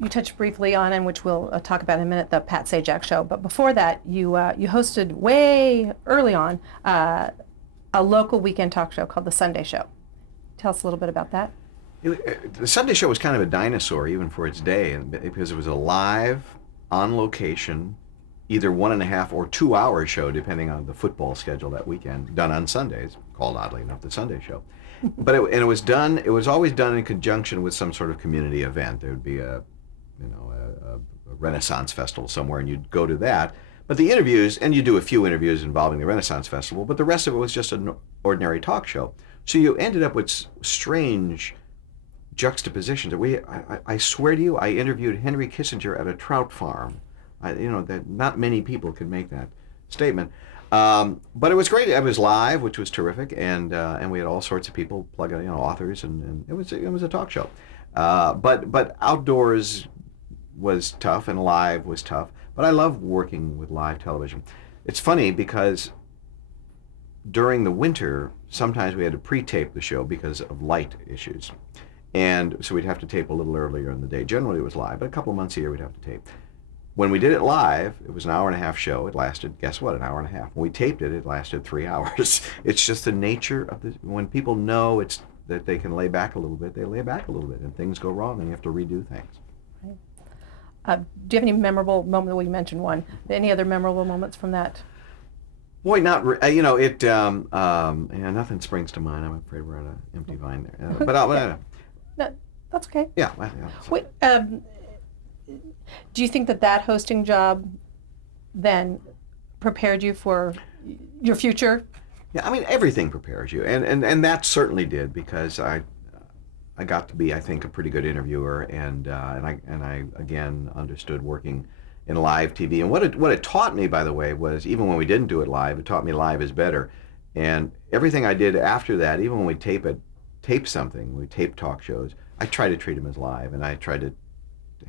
you touched briefly on, and which we'll talk about in a minute, the Pat Sajak Show. But before that, you hosted way early on a local weekend talk show called The Sunday Show. Tell us a little bit about that. The Sunday Show was kind of a dinosaur even for its day, and because it was a live, on location, either 1.5 or 2 hour show, depending on the football schedule that weekend, done on Sundays, called oddly enough the Sunday Show. But it was always done in conjunction with some sort of community event. There would be a Renaissance festival somewhere, and you'd go to that. But the interviews, and you do a few interviews involving the Renaissance Festival, but the rest of it was just an ordinary talk show. So you ended up with strange juxtapositions. I swear to you, I interviewed Henry Kissinger at a trout farm. That not many people could make that statement. But it was great. It was live, which was terrific, and we had all sorts of people plugging, authors, and it was a talk show. But outdoors was tough, and live was tough. But I love working with live television. It's funny because during the winter, sometimes we had to pre-tape the show because of light issues. And so we'd have to tape a little earlier in the day. Generally it was live, but a couple of months a year we'd have to tape. When we did it live, it was an 1.5 hour show. It lasted, guess what, 1.5 hours. When we taped it, it lasted 3 hours. It's just the nature of when people know that they can lay back a little bit, they lay back a little bit, and things go wrong, and you have to redo things. Do you have any memorable moment? Well, you mentioned one. Any other memorable moments from that? Boy, nothing springs to mind. I'm afraid we're at an empty vine there. No, that's okay. Yeah. Wait, do you think that hosting job then prepared you for your future? Yeah, I mean, everything prepares you, and that certainly did, because I got to be, I think, a pretty good interviewer, and I again understood working in live TV. And what it taught me, by the way, was even when we didn't do it live, it taught me live is better. And everything I did after that, even when we tape something, we tape talk shows, I try to treat them as live, and I try to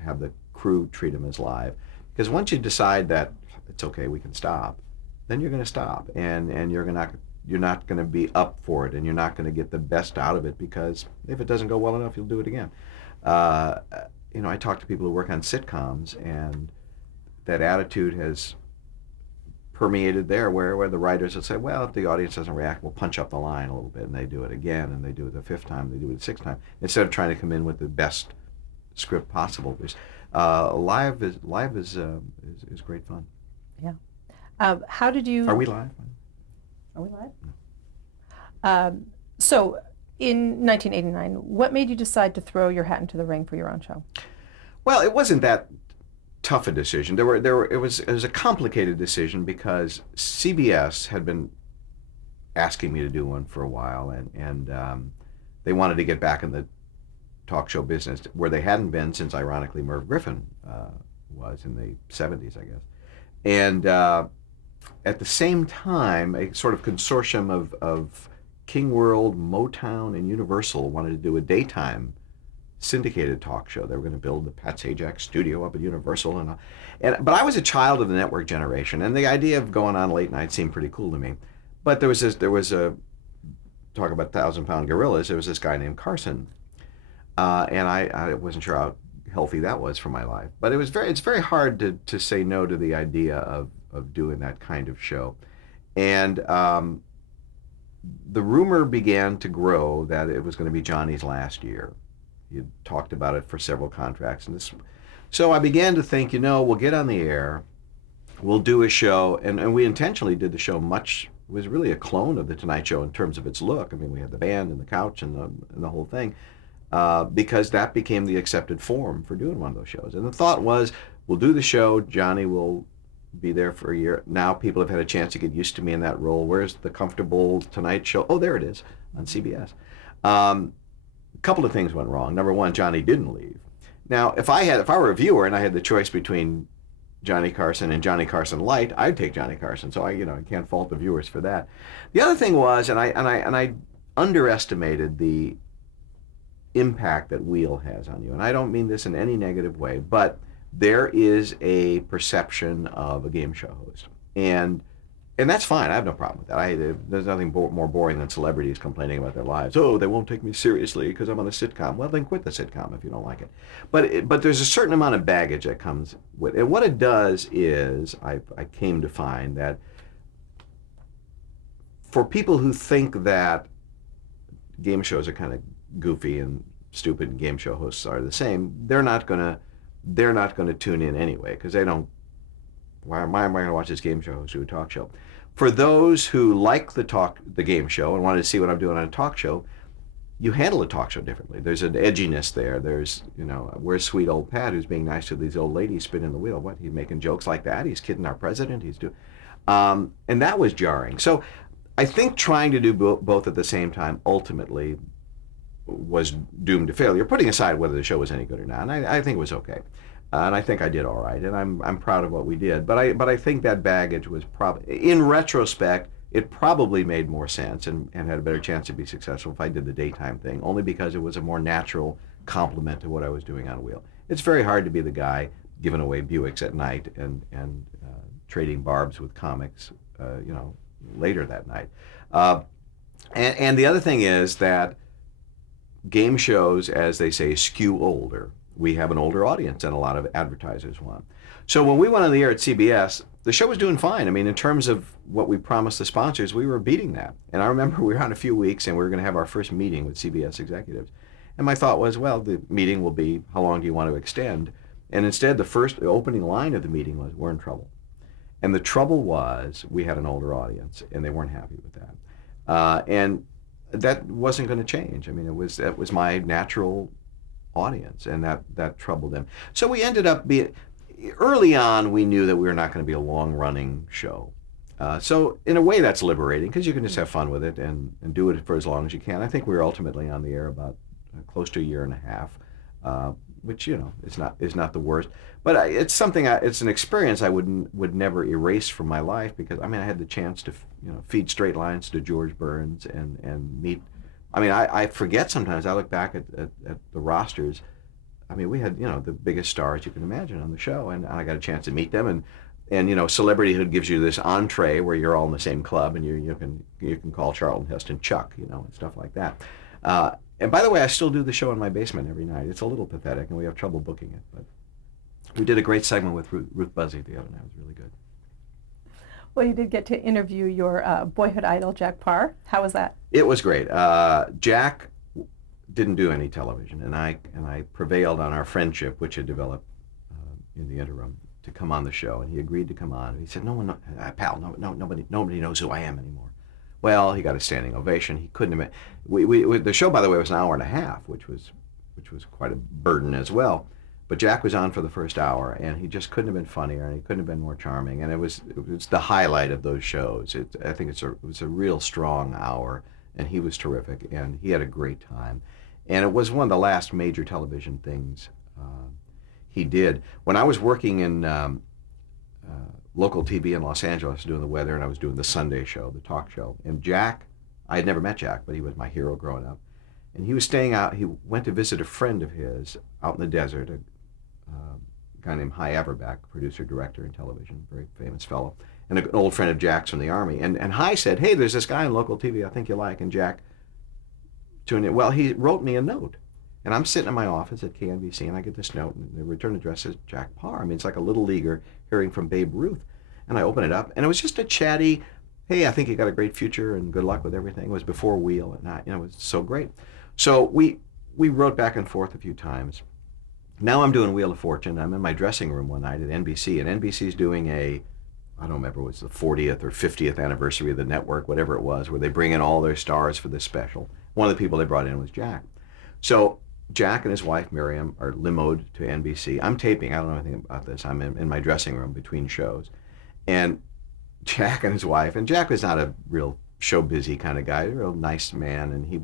have the crew treat them as live. Because once you decide that it's okay, we can stop, then you're going to stop, and you're not going to be up for it, and you're not going to get the best out of it, because if it doesn't go well enough, you'll do it again. I talk to people who work on sitcoms, and that attitude has permeated there, where the writers will say, well, if the audience doesn't react, we'll punch up the line a little bit, and they do it again, and they do it the 5th time, they do it the 6th time, instead of trying to come in with the best script possible. Live is great fun. Yeah. How did you? Are we live? Are we live? No. So, in 1989, what made you decide to throw your hat into the ring for your own show? Well, it wasn't that tough a decision. It was a complicated decision, because CBS had been asking me to do one for a while, and they wanted to get back in the talk show business, where they hadn't been since, ironically, Merv Griffin was in the 70s, I guess. And at the same time, a sort of consortium of King World, Motown, and Universal wanted to do a daytime syndicated talk show. They were going to build the Pat Sajak studio up at Universal, but I was a child of the network generation, and the idea of going on late night seemed pretty cool to me. But there was a talk about 1,000-pound gorillas. There was this guy named Carson, and I wasn't sure how healthy that was for my life. But it's very hard to say no to the idea of doing that kind of show. And the rumor began to grow that it was going to be Johnny's last year. He had talked about it for several contracts, so I began to think, we'll get on the air, we'll do a show, and we intentionally did the show it was really a clone of The Tonight Show in terms of its look. I mean, we had the band and the couch and the whole thing, because that became the accepted form for doing one of those shows. And the thought was, we'll do the show, Johnny will be there for a year. Now people have had a chance to get used to me in that role. Where's the comfortable Tonight Show? Oh, there it is on CBS. A couple of things went wrong. Number one, Johnny didn't leave. Now, if I were a viewer and I had the choice between Johnny Carson and Johnny Carson Light, I'd take Johnny Carson. So I can't fault the viewers for that. The other thing was, and I underestimated the impact that Wheel has on you. And I don't mean this in any negative way, but there is a perception of a game show host. And And that's fine. I have no problem with that. There's nothing more boring than celebrities complaining about their lives. Oh, they won't take me seriously because I'm on a sitcom. Well, then quit the sitcom if you don't like it. But there's a certain amount of baggage that comes with it. And what it does is, I came to find that for people who think that game shows are kind of goofy and stupid, and game show hosts are the same, they're not gonna tune in anyway, because they don't. Why am I going to watch this game show host do a talk show? For those who like the game show and wanted to see what I'm doing on a talk show, you handle a talk show differently. There's an edginess there. There's, where's sweet old Pat who's being nice to these old ladies spinning the wheel? What, he's making jokes like that? He's kidding our president? He's doing, and that was jarring. So I think trying to do both at the same time ultimately was doomed to failure, putting aside whether the show was any good or not. And I think it was okay. And I think I did all right, and I'm proud of what we did. But I think that baggage was probably, in retrospect, it probably made more sense and had a better chance to be successful if I did the daytime thing, only because it was a more natural complement to what I was doing on Wheel. It's very hard to be the guy giving away Buicks at night and trading barbs with comics, later that night. And the other thing is that game shows, as they say, skew older. We have an older audience than a lot of advertisers want. So when we went on the air at CBS, the show was doing fine. I mean, in terms of what we promised the sponsors, we were beating that. And I remember we were on a few weeks and we were going to have our first meeting with CBS executives. And my thought was, well, the meeting will be, how long do you want to extend? And instead, the opening line of the meeting was, we're in trouble. And the trouble was, we had an older audience and they weren't happy with that. And that wasn't going to change. I mean, that was my natural audience, and that troubled them. So we ended up early on, we knew that we were not going to be a long-running show. So in a way, that's liberating, because you can just have fun with it and do it for as long as you can. I think we were ultimately on the air about close to a year and a half, which is not the worst. But it's something. It's an experience I would never erase from my life, because I had the chance to feed straight lines to George Burns and meet. I forget sometimes. I look back at the rosters. We had the biggest stars you can imagine on the show, and I got a chance to meet them. And celebrityhood gives you this entree where you're all in the same club, and you can call Charlton Heston Chuck, and stuff like that. And by the way, I still do the show in my basement every night. It's a little pathetic, and we have trouble booking it, but we did a great segment with Ruth Buzzy the other night. It was really good. Well, you did get to interview your boyhood idol, Jack Parr. How was that? It was great. Jack didn't do any television, and I prevailed on our friendship, which had developed in the interim, to come on the show, and he agreed to come on. He said, nobody knows who I am anymore. Well, he got a standing ovation. He couldn't have. The show, by the way, was an hour and a half, which was quite a burden as well. But Jack was on for the first hour, and he just couldn't have been funnier, and he couldn't have been more charming. And it was the highlight of those shows. I think it was a real strong hour, and he was terrific, and he had a great time. And it was one of the last major television things he did. When I was working in local TV in Los Angeles doing the weather, and I was doing the Sunday show, the talk show, and Jack, I had never met Jack, but he was my hero growing up. And he was staying out. He went to visit a friend of his out in the desert, a guy named Hy Averback, producer, director in television, very famous fellow, and an old friend of Jack's from the Army. And Hy said, hey, there's this guy on local TV I think you like. And Jack tuned in. Well, he wrote me a note. And I'm sitting in my office at KNBC, and I get this note, and the return address says Jack Parr. It's like a little leaguer hearing from Babe Ruth. And I open it up, and it was just a chatty, hey, I think you got a great future, and good luck with everything. It was before Wheel, and it was so great. So we wrote back and forth a few times. Now I'm doing Wheel of Fortune. I'm in my dressing room one night at NBC, and NBC's doing I don't remember, it was the 40th or 50th anniversary of the network, whatever it was, where they bring in all their stars for this special. One of the people they brought in was Jack. So Jack and his wife, Miriam, are limoed to NBC. I'm taping. I don't know anything about this. I'm in my dressing room between shows. And Jack and his wife, and Jack was not a real show busy kind of guy, a real nice man, and he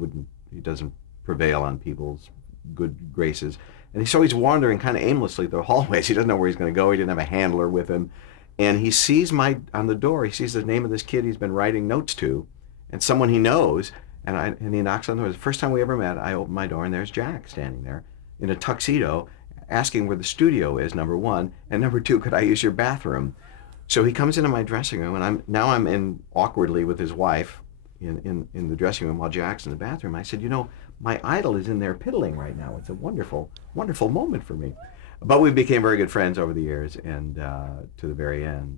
doesn't prevail on people's good graces. And so he's wandering kind of aimlessly through the hallways. He doesn't know where he's going to go. He didn't have a handler with him. And he sees on the door, he sees the name of this kid he's been writing notes to, and someone he knows. And he knocks on the door. The first time we ever met, I open my door, and there's Jack standing there in a tuxedo, asking where the studio is, number one, and number two, could I use your bathroom? So he comes into my dressing room, and I'm in awkwardly with his wife in the dressing room while Jack's in the bathroom. I said, my idol is in there piddling right now. It's a wonderful, wonderful moment for me. But we became very good friends over the years, and to the very end.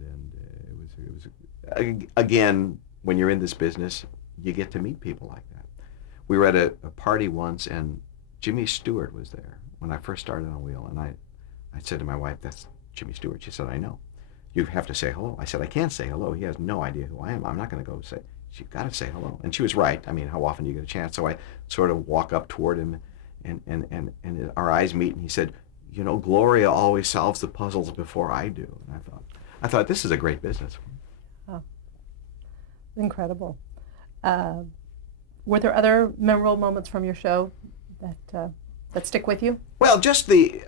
And again, when you're in this business, you get to meet people like that. We were at a party once, and Jimmy Stewart was there when I first started on Wheel, and I said to my wife, "That's Jimmy Stewart." She said, "I know. You have to say hello." I said, "I can't say hello. He has no idea who I am. I'm not going to go say." You've got to say hello. And she was right. I mean, how often do you get a chance? So I sort of walk up toward him, and our eyes meet, and he said, Gloria always solves the puzzles before I do. And I thought this is a great business. Oh, incredible. Were there other memorable moments from your show that stick with you? Well, just the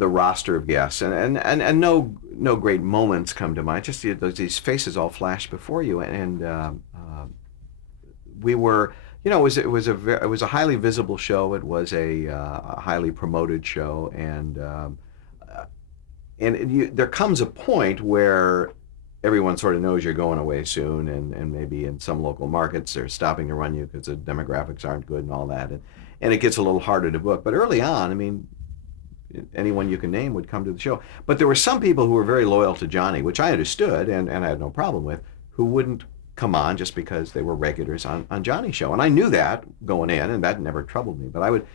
roster of guests, and no great moments come to mind. Just these faces all flash before you, and we were, it was a highly visible show. It was a highly promoted show, and there comes a point where everyone sort of knows you're going away soon, and maybe in some local markets they're stopping to run you because the demographics aren't good and all that, and it gets a little harder to book. But early on, I mean, anyone you can name would come to the show. But there were some people who were very loyal to Johnny, which I understood and I had no problem with, who wouldn't come on just because they were regulars on Johnny's show. And I knew that going in, and that never troubled me. But I would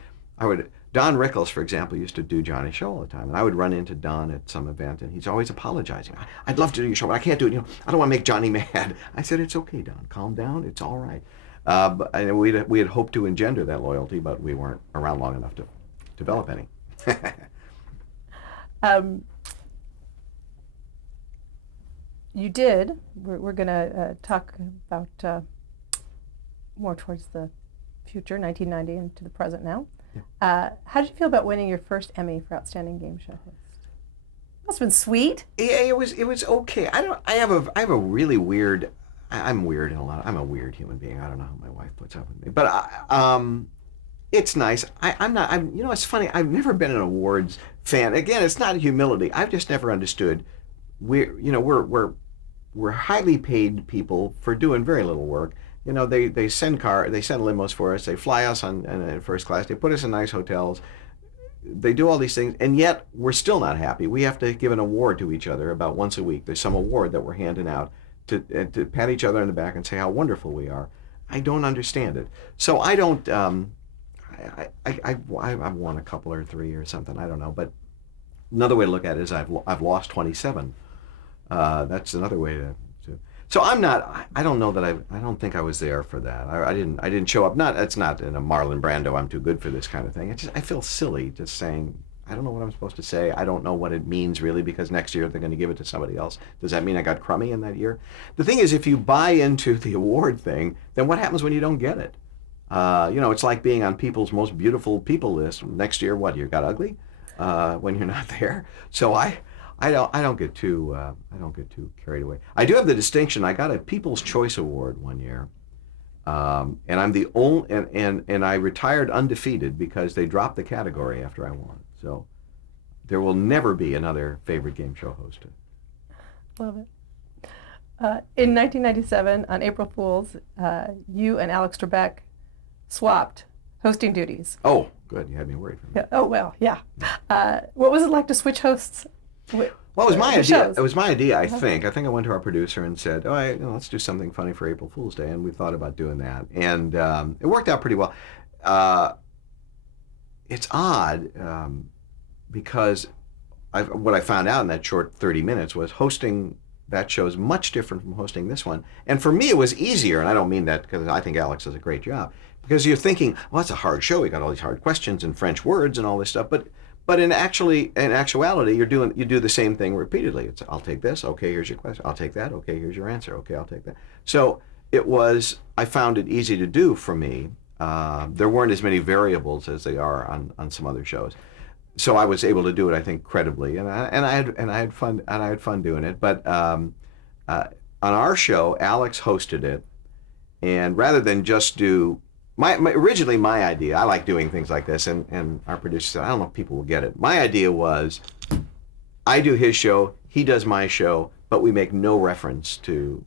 Don Rickles, for example, used to do Johnny's show all the time. And I would run into Don at some event, and he's always apologizing. "I'd love to do your show, but I can't do it. I don't want to make Johnny mad." I said, "It's okay, Don. Calm down. It's all right." And we had hoped to engender that loyalty, but we weren't around long enough to develop any. You did. We're going to talk about more towards the future, 1990 and to the present now. Yeah. How did you feel about winning your first Emmy for Outstanding Game Show Host? Must have been sweet. Yeah, it was okay. I have a really weird. I'm weird in a lot. I'm a weird human being. I don't know how my wife puts up with me, but it's nice. It's funny. I've never been an awards fan. Again, it's not humility. I've just never understood. We're highly paid people for doing very little work. They send limos for us. They fly us on first class. They put us in nice hotels. They do all these things, and yet we're still not happy. We have to give an award to each other about once a week. There's some award that we're handing out to pat each other on the back and say how wonderful we are. I don't understand it. So I don't. I've won a couple or three or something. I don't know. But another way to look at it is I've lost 27. That's another way to. So I'm not. I don't know that I don't think I was there for that. I didn't show up. It's not in a Marlon Brando. I'm too good for this kind of thing. I feel silly just saying. I don't know what I'm supposed to say. I don't know what it means really, because next year they're going to give it to somebody else. Does that mean I got crummy in that year? The thing is, if you buy into the award thing, then what happens when you don't get it? It's like being on People's Most Beautiful People list. Next year, what, you got ugly when you're not there? So I don't get too carried away. I do have the distinction. I got a People's Choice Award one year, and I'm the only and I retired undefeated because they dropped the category after I won. So there will never be another favorite game show host. Love it. In 1997, on April Fool's, you and Alex Trebek swapped hosting duties. Oh, good. You had me worried. Yeah. Oh, well, yeah. What was it like to switch hosts? Well, it was my idea. Shows? It was my idea, I think. I think I went to our producer and said, let's do something funny for April Fool's Day. And we thought about doing that. And it worked out pretty well. It's odd because what I found out in that short 30 minutes was hosting that show is much different from hosting this one. And for me, it was easier. And I don't mean that because I think Alex does a great job. Because you're thinking, well, it's a hard show. We got all these hard questions and French words and all this stuff. But in actuality, you do the same thing repeatedly. It's, I'll take this. Okay, here's your question. I'll take that. Okay, here's your answer. Okay, I'll take that. So I found it easy to do for me. There weren't as many variables as they are on some other shows. So I was able to do it, I think, credibly, and I had fun doing it. But on our show, Alex hosted it, and rather than just do originally my idea, I like doing things like this, and our producer said, I don't know if people will get it. My idea was, I do his show, he does my show, but we make no reference to.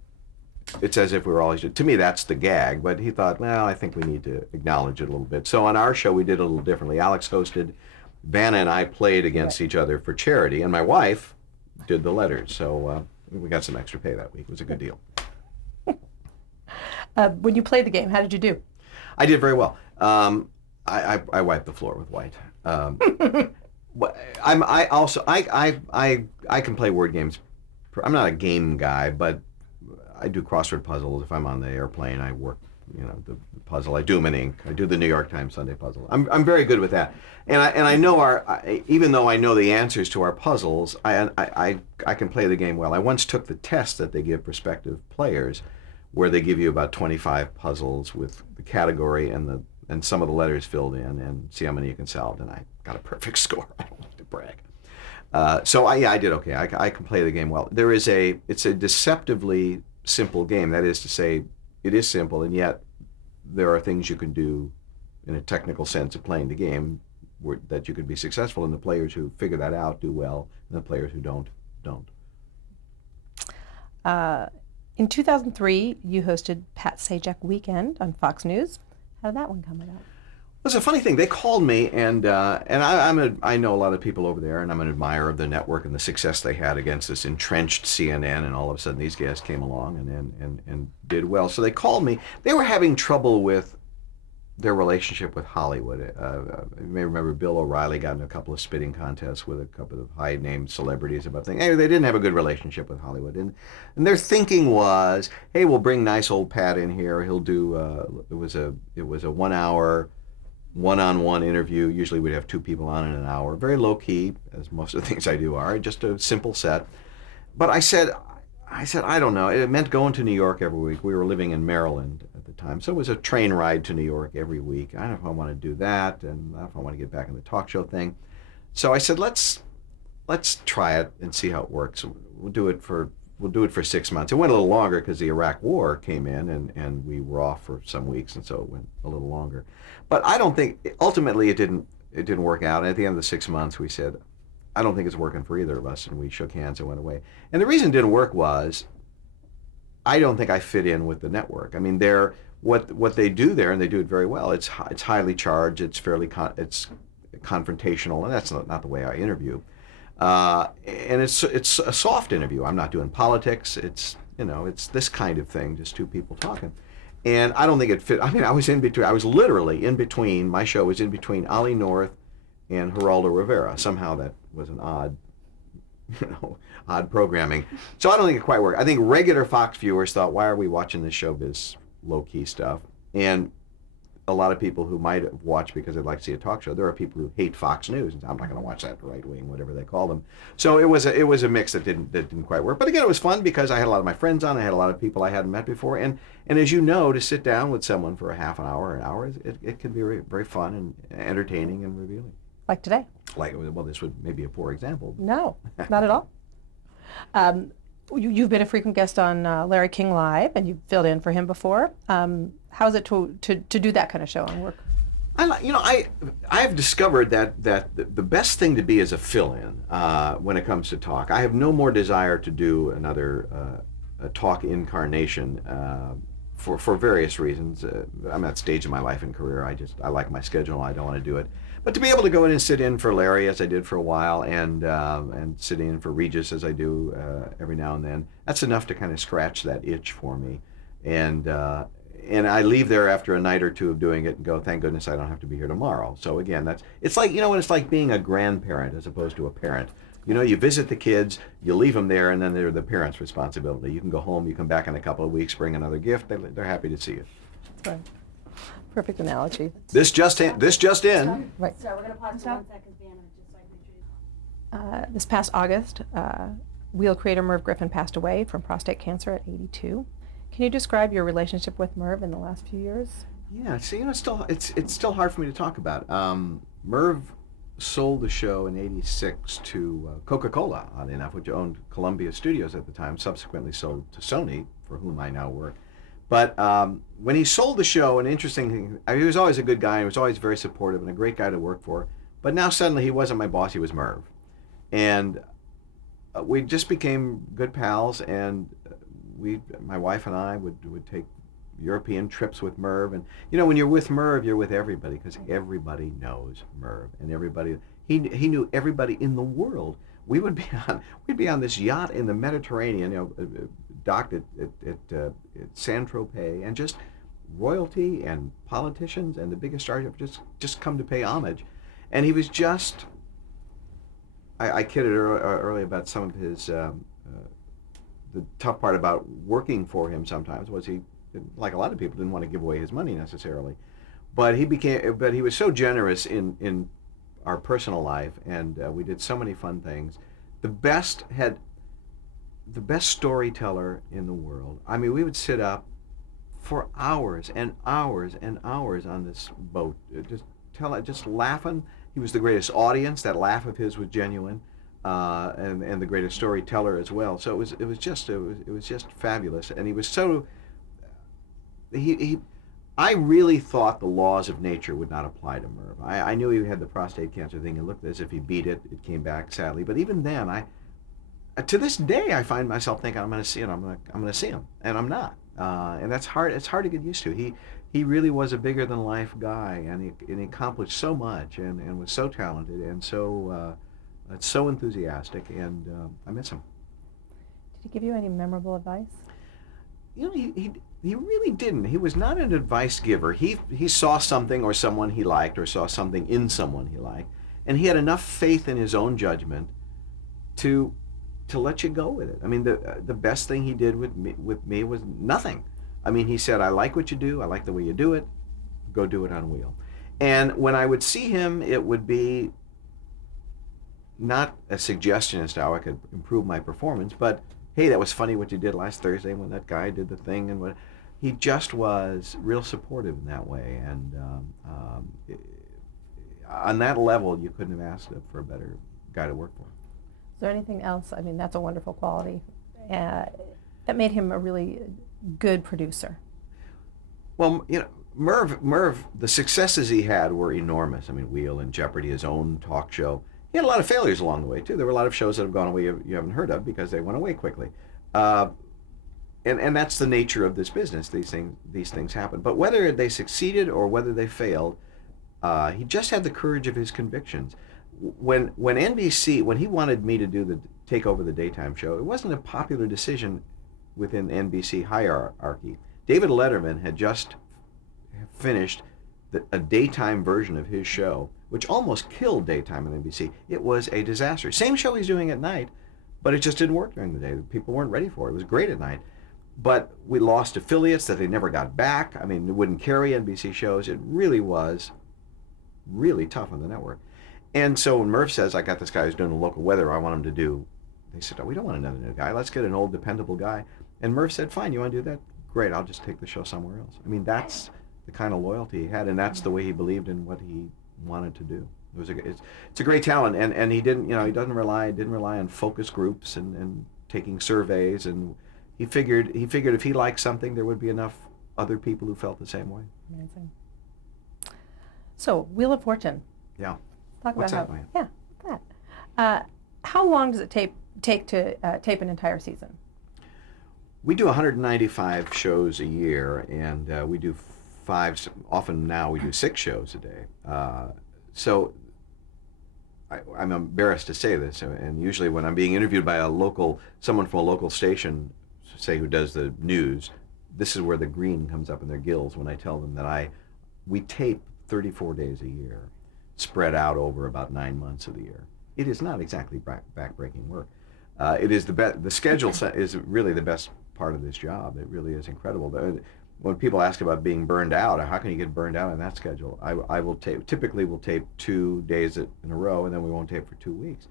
It's as if we were always. To me, that's the gag. But he thought, well, I think we need to acknowledge it a little bit. So on our show, we did it a little differently. Alex hosted. Vanna and I played against each other for charity, and my wife did the letters. So we got some extra pay that week. It was a good deal. When you played the game, how did you do? I did very well. I wiped the floor with white. But I can play word games. I'm not a game guy, but I do crossword puzzles. If I'm on the airplane, I work, the puzzle. I do them in ink. I do the New York Times Sunday puzzle. I'm very good with that. And I know even though I know the answers to our puzzles, I can play the game well. I once took the test that they give prospective players, where they give you about 25 puzzles with the category and some of the letters filled in, and see how many you can solve. And I got a perfect score. I don't like to brag. So I did okay. I can play the game well. It's a deceptively simple game. That is to say, it is simple, and yet there are things you can do in a technical sense of playing the game that you could be successful, and the players who figure that out do well, and the players who don't. In 2003, you hosted Pat Sajak Weekend on Fox News. How did that one come about? It's a funny thing. They called me, and I know a lot of people over there, and I'm an admirer of the network and the success they had against this entrenched CNN. And all of a sudden, these guys came along and did well. So they called me. They were having trouble with their relationship with Hollywood. You may remember Bill O'Reilly got in a couple of spitting contests with a couple of high-named celebrities about things. Anyway, they didn't have a good relationship with Hollywood, and their thinking was, hey, we'll bring nice old Pat in here. He'll do. It was a 1 hour. One-on-one interview. Usually we'd have two people on in an hour. Very low-key, as most of the things I do are. Just a simple set. But I said, I don't know. It meant going to New York every week. We were living in Maryland at the time. So it was a train ride to New York every week. I don't know if I want to do that, and I don't know if I want to get back in the talk show thing. So I said, let's try it and see how it works. We'll do it for 6 months. It went a little longer because the Iraq War came in, and we were off for some weeks, and so it went a little longer. But I don't think, ultimately it didn't work out. And at the end of the 6 months, we said, I don't think it's working for either of us, and we shook hands and went away. And the reason it didn't work was, I don't think I fit in with the network. I mean, what they do there, and they do it very well. It's highly charged. It's fairly it's confrontational, and that's not the way I interview. And it's a soft interview. I'm not doing politics. It's this kind of thing, just two people talking. And I don't think it fit. I mean, I was in between. I was literally in between. My show was in between Ollie North and Geraldo Rivera. Somehow that was an odd programming. So I don't think it quite worked. I think regular Fox viewers thought, why are we watching this showbiz low-key stuff? And a lot of people who might have watched because they'd like to see a talk show, there are people who hate Fox News, and I'm not going to watch that right wing, whatever they call them. So it was a mix that didn't quite work. But again, it was fun because I had a lot of my friends on. I had a lot of people I hadn't met before, and as you know, to sit down with someone for a half an hour, it can be very, very fun and entertaining and revealing. Like today? Well, this would maybe a poor example. No, not at all. You've been a frequent guest on Larry King Live, and you've filled in for him before. How is it to do that kind of show and work? I have discovered that the best thing to be is a fill-in when it comes to talk. I have no more desire to do another a talk incarnation for various reasons. I'm at that stage in my life and career. I like my schedule. I don't want to do it. But to be able to go in and sit in for Larry, as I did for a while, and sit in for Regis, as I do every now and then, that's enough to kind of scratch that itch for me. And I leave there after a night or two of doing it and go, thank goodness I don't have to be here tomorrow. So again, it's like, what it's like being a grandparent as opposed to a parent. You visit the kids, you leave them there, and then they're the parent's responsibility. You can go home, you come back in a couple of weeks, bring another gift, they're happy to see you. That's right. Perfect analogy. This just in. Right. So we're going to pause for 1 second, Banner, just so I can make sure you This past August, Wheel creator Merv Griffin passed away from prostate cancer at 82. Can you describe your relationship with Merv in the last few years? Yeah, see, it's still hard for me to talk about. Merv sold the show in '86 to Coca-Cola, oddly enough, which owned Columbia Studios at the time. Subsequently sold to Sony, for whom I now work. But when he sold the show, an interesting thing, he was always a good guy, he was always very supportive and a great guy to work for. But now suddenly he wasn't my boss, he was Merv. And we just became good pals, and my wife and I would take European trips with Merv. And when you're with Merv, you're with everybody, because everybody knows Merv, and he knew everybody in the world. We'd be on this yacht in the Mediterranean, docked at Saint Tropez, and just royalty and politicians and the biggest stars just come to pay homage. And he was just, I kidded earlier about some of his, the tough part about working for him sometimes was he, like a lot of people, didn't want to give away his money necessarily. But he was so generous in our personal life, and we did so many fun things. The best storyteller in the world. I mean, we would sit up for hours and hours and hours on this boat, just laughing. He was the greatest audience. That laugh of his was genuine, and the greatest storyteller as well. So it was just fabulous. And he was so I really thought the laws of nature would not apply to Merv. I knew he had the prostate cancer thing. It looked as if he beat it. It came back sadly. But even then, to this day, I find myself thinking I'm going to see him. I'm going to see him, and I'm not. And that's hard. It's hard to get used to. He really was a bigger than life guy, and he accomplished so much, and was so talented, and so enthusiastic, and I miss him. Did he give you any memorable advice? He really didn't. He was not an advice giver. He saw something or someone he liked, or saw something in someone he liked, and he had enough faith in his own judgment to let you go with it. I mean, the best thing he did with me was nothing. I mean, he said, "I like what you do. I like the way you do it. Go do it on wheel." And when I would see him, it would be not a suggestion as to how I could improve my performance, but hey, that was funny what you did last Thursday when that guy did the thing, and what he just was real supportive in that way. And on that level, you couldn't have asked for a better guy to work for. Is there anything else? I mean, that's a wonderful quality that made him a really good producer. Well, Merv, the successes he had were enormous. I mean, Wheel and Jeopardy, his own talk show. He had a lot of failures along the way too. There were a lot of shows that have gone away you haven't heard of because they went away quickly, and that's the nature of this business. These things happen. But whether they succeeded or whether they failed, he just had the courage of his convictions. When he wanted me to take over the daytime show, it wasn't a popular decision within NBC hierarchy. David Letterman had just finished a daytime version of his show, which almost killed daytime on NBC. It was a disaster. Same show he's doing at night, but it just didn't work during the day. People weren't ready for it. It was great at night. But we lost affiliates that they never got back. I mean, they wouldn't carry NBC shows. It really was really tough on the network. And so when Murph says, "I got this guy who's doing the local weather, I want him to do," they said, "Oh, we don't want another new guy. Let's get an old, dependable guy." And Murph said, "Fine, you want to do that? Great, I'll just take the show somewhere else." I mean, that's the kind of loyalty he had, and that's the way he believed in what he wanted to do. It's a great talent, and he didn't didn't rely on focus groups and taking surveys, and he figured if he liked something, there would be enough other people who felt the same way. Amazing. So, Wheel of Fortune. Yeah. Talk What's about that? that. How long does it take to tape an entire season? We do 195 shows a year, and we do 5. Often now we do 6 shows a day. So I'm embarrassed to say this, and usually when I'm being interviewed by someone from a local station, say who does the news, this is where the green comes up in their gills when I tell them that we tape 34 days a year, spread out over about 9 months of the year. It is not exactly back-breaking work. It is the schedule is really the best part of this job. It really is incredible. When people ask about being burned out, how can you get burned out on that schedule? I will typically we'll tape 2 days in a row, and then we won't tape for 2 weeks.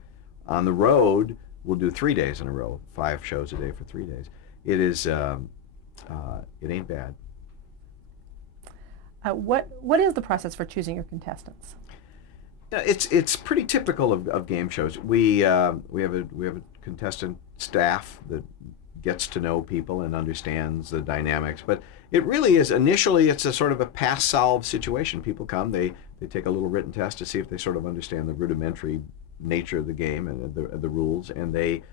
On the road, we'll do 3 days in a row, 5 shows a day for 3 days. It is, it ain't bad. What is the process for choosing your contestants? It's pretty typical of game shows. We have a contestant staff that gets to know people and understands the dynamics, but it really is, initially it's a sort of a pass-solve situation. People come, they take a little written test to see if they sort of understand the rudimentary nature of the game and the rules, and they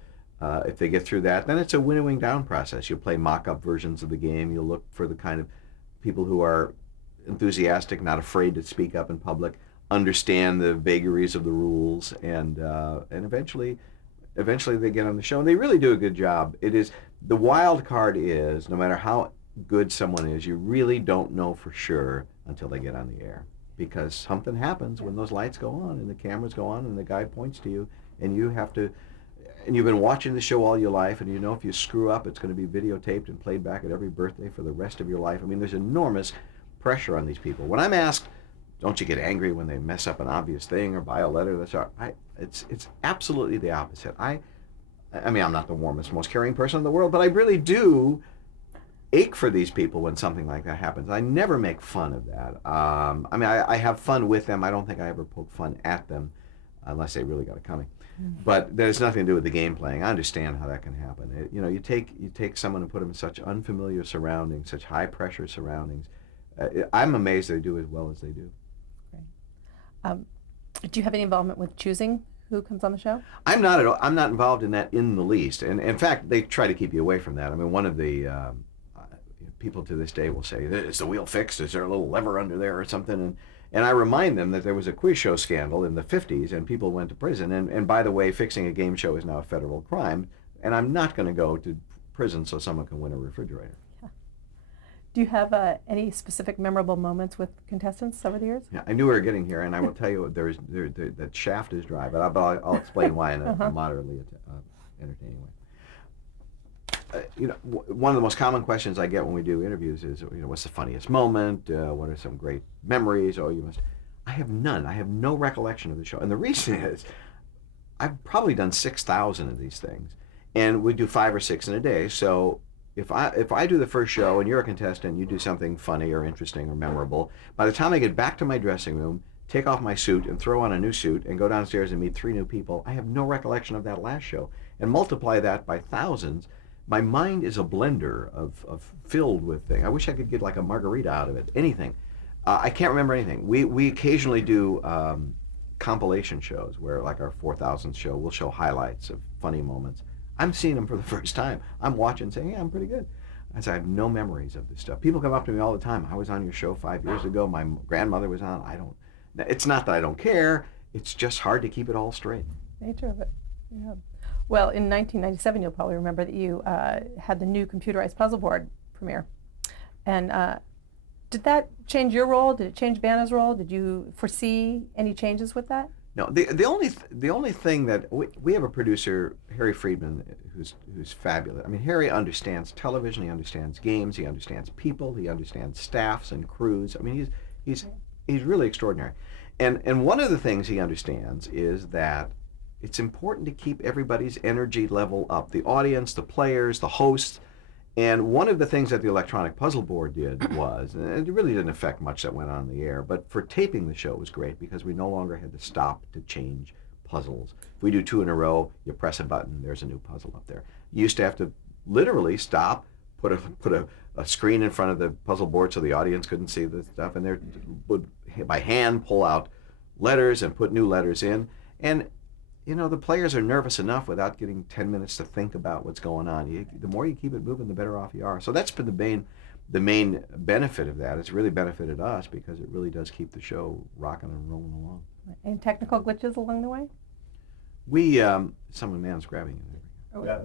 If they get through that, then it's a winnowing down process. You'll play mock-up versions of the game. You'll look for the kind of people who are enthusiastic, not afraid to speak up in public, understand the vagaries of the rules, and eventually they get on the show, and they really do a good job. It is the wild card is no matter how good someone is, you really don't know for sure until they get on the air, because something happens when those lights go on and the cameras go on and the guy points to you, and you have to. And you've been watching the show all your life, and you know if you screw up, it's going to be videotaped and played back at every birthday for the rest of your life. I mean, there's enormous pressure on these people. When I'm asked, don't you get angry when they mess up an obvious thing or buy a letter that's it's absolutely the opposite. I mean, I'm not the warmest, most caring person in the world, but I really do ache for these people when something like that happens. I never make fun of that. I mean, I have fun with them. I don't think I ever poke fun at them unless they really got it coming. But there's nothing to do with the game playing. I understand how that can happen. You take someone and put them in such unfamiliar surroundings, such high pressure surroundings. I'm amazed they do as well as they do. Do you have any involvement with choosing who comes on the show? I'm not at all. I'm not involved in that in the least. And in fact, they try to keep you away from that. I mean, one of the people to this day will say, "Is the wheel fixed? Is there a little lever under there or something?" And I remind them that there was a quiz show scandal in the 50s and people went to prison. And by the way, fixing a game show is now a federal crime. And I'm not going to go to prison so someone can win a refrigerator. Yeah. Do you have any specific memorable moments with contestants over the years? Yeah, I knew we were getting here, and I will tell you that shaft is dry, but I'll explain why in a moderately entertaining way. One of the most common questions I get when we do interviews is, what's the funniest moment? What are some great memories? Oh, you must. I have none. I have no recollection of the show. And the reason is, I've probably done 6,000 of these things, and we do 5 or 6 in a day. So if I do the first show and you're a contestant, you do something funny or interesting or memorable, by the time I get back to my dressing room, take off my suit and throw on a new suit and go downstairs and meet 3 new people, I have no recollection of that last show. And multiply that by thousands. My mind is a blender of filled with things. I wish I could get like a margarita out of it. Anything. I can't remember anything. We occasionally do compilation shows where, like our 4,000th show, we'll show highlights of funny moments. I'm seeing them for the first time. I'm watching, saying, "Yeah, I'm pretty good." I say, I have no memories of this stuff. People come up to me all the time. "I was on your show 5 years ago. My grandmother was on." It's not that I don't care. It's just hard to keep it all straight. Nature of it. Yeah. Well, in 1997, you'll probably remember that you had the new computerized puzzle board premiere. And did that change your role? Did it change Vanna's role? Did you foresee any changes with that? No, the only thing that we have a producer, Harry Friedman, who's fabulous. I mean, Harry understands television, he understands games, he understands people, he understands staffs and crews. I mean, he's really extraordinary. And one of the things he understands is that it's important to keep everybody's energy level up. The audience, the players, the hosts. And one of the things that the electronic puzzle board did was, and it really didn't affect much that went on in the air, but for taping the show it was great because we no longer had to stop to change puzzles. If we do 2 in a row, you press a button, there's a new puzzle up there. You used to have to literally stop, put a screen in front of the puzzle board so the audience couldn't see the stuff, and they would by hand pull out letters and put new letters in. And the players are nervous enough without getting 10 minutes to think about what's going on. The more you keep it moving, the better off you are. So that's been the main benefit of that. It's really benefited us because it really does keep the show rocking and rolling along. Any technical glitches along the way? Someone man's grabbing it. Yeah.